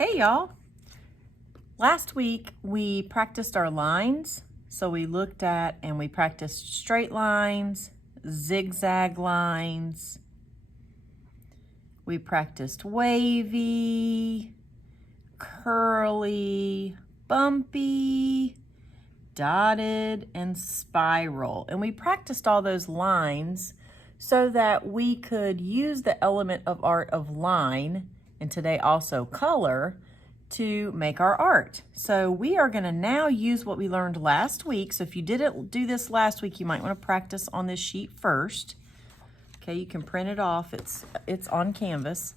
Hey y'all! Last week we practiced our lines. So we looked at and we practiced straight lines, zigzag lines. We practiced wavy, curly, bumpy, dotted, and spiral. And we practiced all those lines so that we could use the element of art of line, and today also color, to make our art. So we are going to now use what we learned last week. So if you didn't do this last week, you might want to practice on this sheet first. Okay, you can print it off. It's on canvas.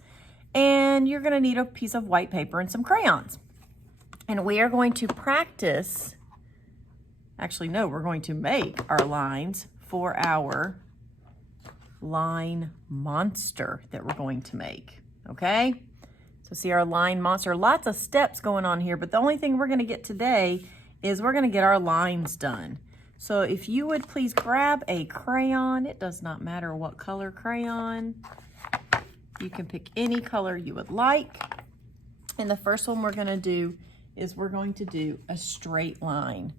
And you're going to need a piece of white paper and some crayons. And we are going to practice, actually no, we're going to make our lines for our line monster that we're going to make, okay? So see our line monster, lots of steps going on here, but the only thing we're gonna get today is we're gonna get our lines done. So if you would please grab a crayon, it does not matter what color crayon. You can pick any color you would like. And the first one we're gonna do is we're going to do a straight line,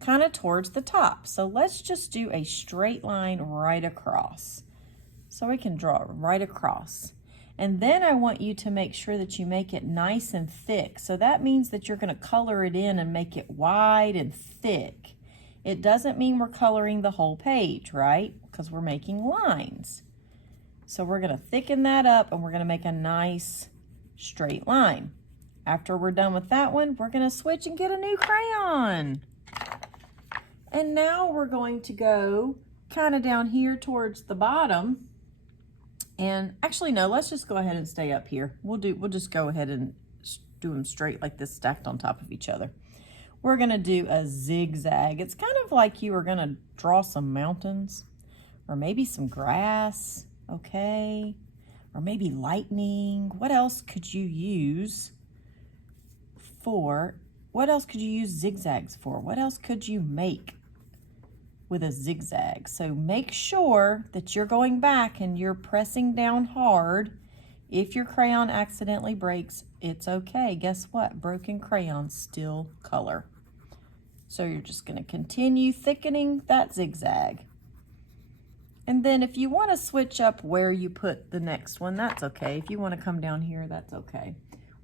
kind of towards the top. So let's just do a straight line right across. So we can draw right across. And then I want you to make sure that you make it nice and thick. So that means that you're going to color it in and make it wide and thick. It doesn't mean we're coloring the whole page, right? Because we're making lines. So we're going to thicken that up and we're going to make a nice straight line. After we're done with that one, we're going to switch and get a new crayon. And now we're going to go kind of down here towards the bottom. And actually, no, let's just go ahead and stay up here. We'll just go ahead and do them straight like this, stacked on top of each other. We're gonna do a zigzag. It's kind of like you were gonna draw some mountains or maybe some grass, okay? Or maybe lightning. What else could you use zigzags for? What else could you make with a zigzag? So make sure that you're going back and you're pressing down hard. If your crayon accidentally breaks, it's okay. Guess what? Broken crayons still color. So you're just going to continue thickening that zigzag. And then if you want to switch up where you put the next one, that's okay. If you want to come down here, that's okay.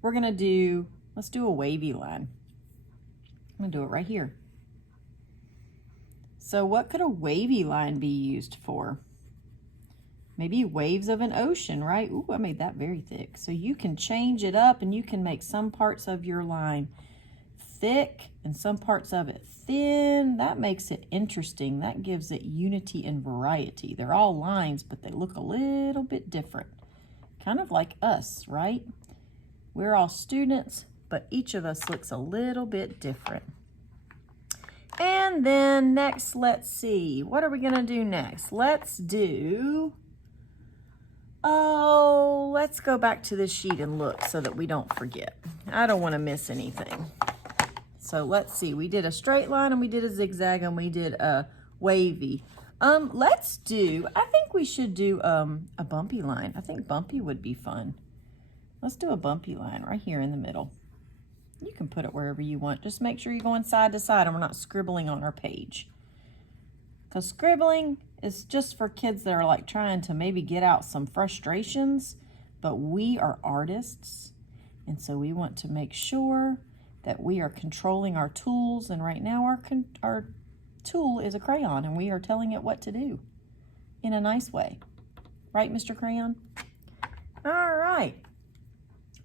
We're going to let's do a wavy line. I'm going to do it right here. So what could a wavy line be used for? Maybe waves of an ocean, right? Ooh, I made that very thick. So you can change it up and you can make some parts of your line thick and some parts of it thin. That makes it interesting. That gives it unity and variety. They're all lines, but they look a little bit different. Kind of like us, right? We're all students, but each of us looks a little bit different. And then next, let's see, what are we gonna do next? Let's go back to this sheet and look so that we don't forget. I don't wanna miss anything. So let's see, we did a straight line and we did a zigzag and we did a wavy. I think we should do a bumpy line. I think bumpy would be fun. Let's do a bumpy line right here in the middle. You can put it wherever you want. Just make sure you're going side to side and we're not scribbling on our page. Because scribbling is just for kids that are like trying to maybe get out some frustrations, but we are artists. And so we want to make sure that we are controlling our tools. And right now our tool is a crayon and we are telling it what to do in a nice way. Right, Mr. Crayon? All right.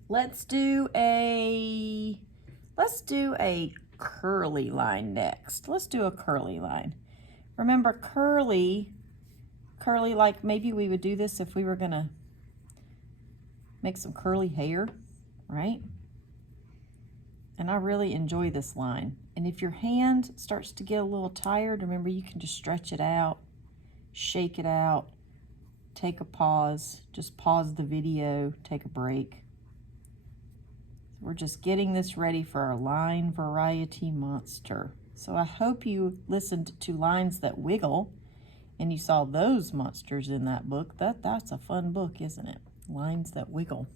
Let's do a curly line next. Let's do a curly line. Remember curly like maybe we would do this if we were gonna make some curly hair, right? And I really enjoy this line. And if your hand starts to get a little tired, remember you can just stretch it out, shake it out, take a pause, just pause the video, take a break. We're just getting this ready for our line variety monster. So I hope you listened to Lines That Wiggle and you saw those monsters in that book. That's a fun book, isn't it? Lines That Wiggle.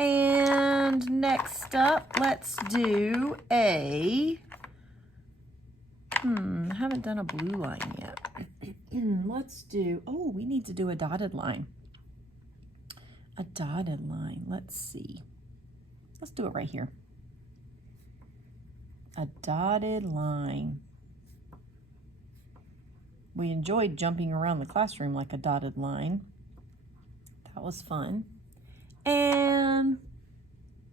And next up, let's do a, I haven't done a blue line yet. Let's do, oh, we need to do a dotted line. A dotted line, let's see. Let's do it right here. A dotted line. We enjoyed jumping around the classroom like a dotted line. That was fun. And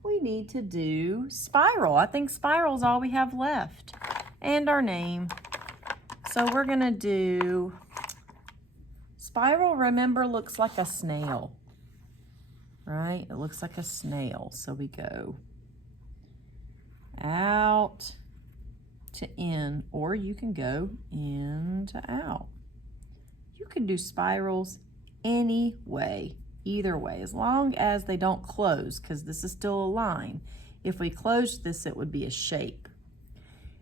we need to do spiral. I think spiral is all we have left. And our name. So we're gonna do spiral, remember, looks like a snail. Right? It looks like a snail. So we go out to in, or you can go in to out. You can do spirals any way, either way, as long as they don't close, because this is still a line. If we closed this, it would be a shape.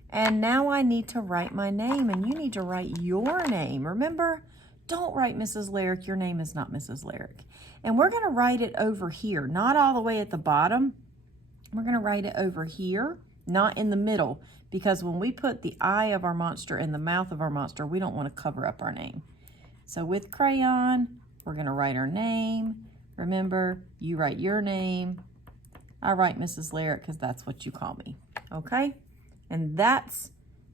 And now I need to write my name, and you need to write your name. Remember, don't write Mrs. Lyric. Your name is not Mrs. Lyric. And we're going to write it over here, not all the way at the bottom. We're going to write it over here, not in the middle, because when we put the eye of our monster in the mouth of our monster, we don't want to cover up our name. So with crayon, we're going to write our name. Remember, you write your name. I write Mrs. Lyric because that's what you call me, okay? And that's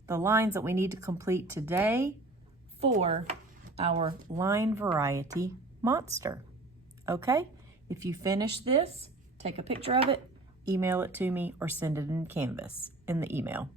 the lines that we need to complete today for our line variety monster, okay? If you finish this, take a picture of it, email it to me, or send it in Canvas in the email.